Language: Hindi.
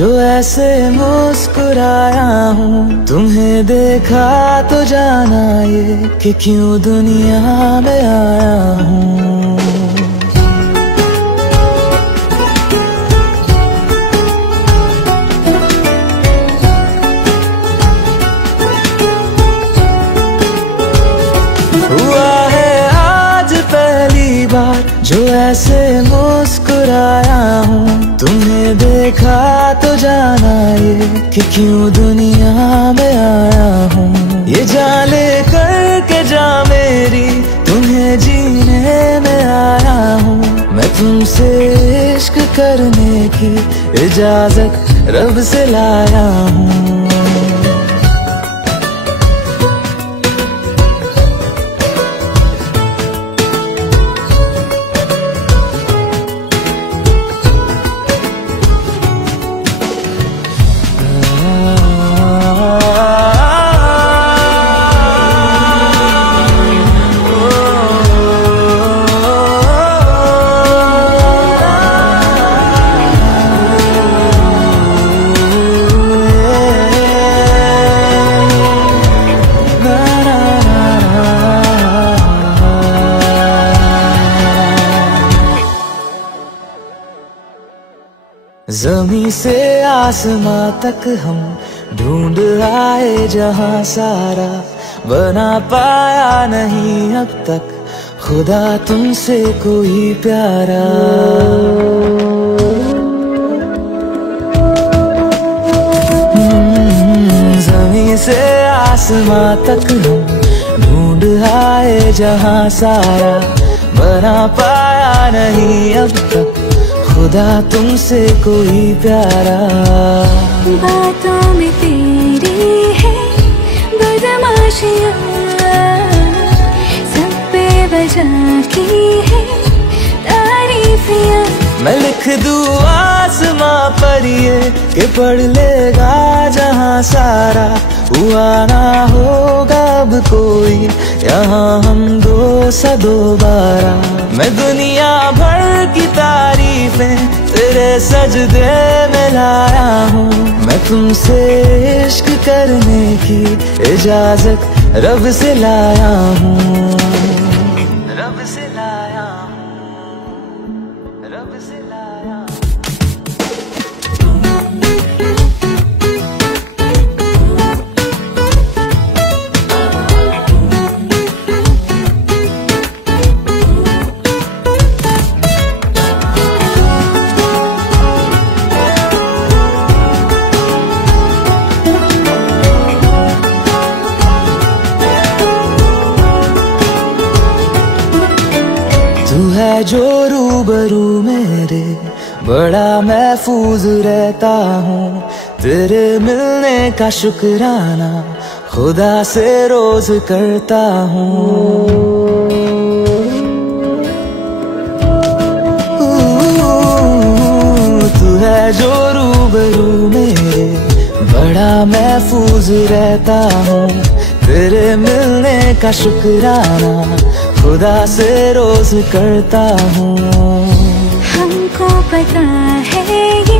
जो ऐसे मुस्कुराया हूँ। तुम्हें देखा तो जाना ये कि क्यों दुनिया में आया हूँ। हुआ है आज पहली बार जो ऐसे मुस्कुराया हूँ। तुम्हें देखा तो जाना ये कि क्यों दुनिया में आया हूँ। ये जाने करके जा मेरी तुम्हें जीने में आया हूँ। मैं तुमसे इश्क करने की इजाजत रब से लाया हूँ। ज़मीं से आसमां तक हम ढूंढ आए जहां सारा, बना पाया नहीं अब तक खुदा तुमसे कोई प्यारा। ज़मीं से आसमां तक हम ढूंढ आए जहां सारा, बना पाया नहीं अब तक खुदा तुमसे कोई प्यारा। बातों में तेरी है बदमाशियाँ, सब पे वजह की है तारीफियाँ। मैं लिख दूँ आसमां पर ये कि पढ़ लेगा जहां सारा, हुआ ना होगा अब कोई यहाँ हम दो सा दोबारा। मैं दुनिया भर की तारीफें तेरे सजदे में लाया हूँ। मैं तुमसे इश्क करने की इजाजत रब से लाया हूँ। रब से लाया हूँ, रब से लाया हूँ। तू है जो रूबरू मेरे, बड़ा महफूज रहता हूँ। तेरे मिलने का शुक्राना खुदा से रोज करता हूँ। तू है जो रूबरू मेरे, बड़ा महफूज रहता हूँ। तेरे मिलने का शुक्राना खुदा से रोज करता हूँ। हमको पता है ये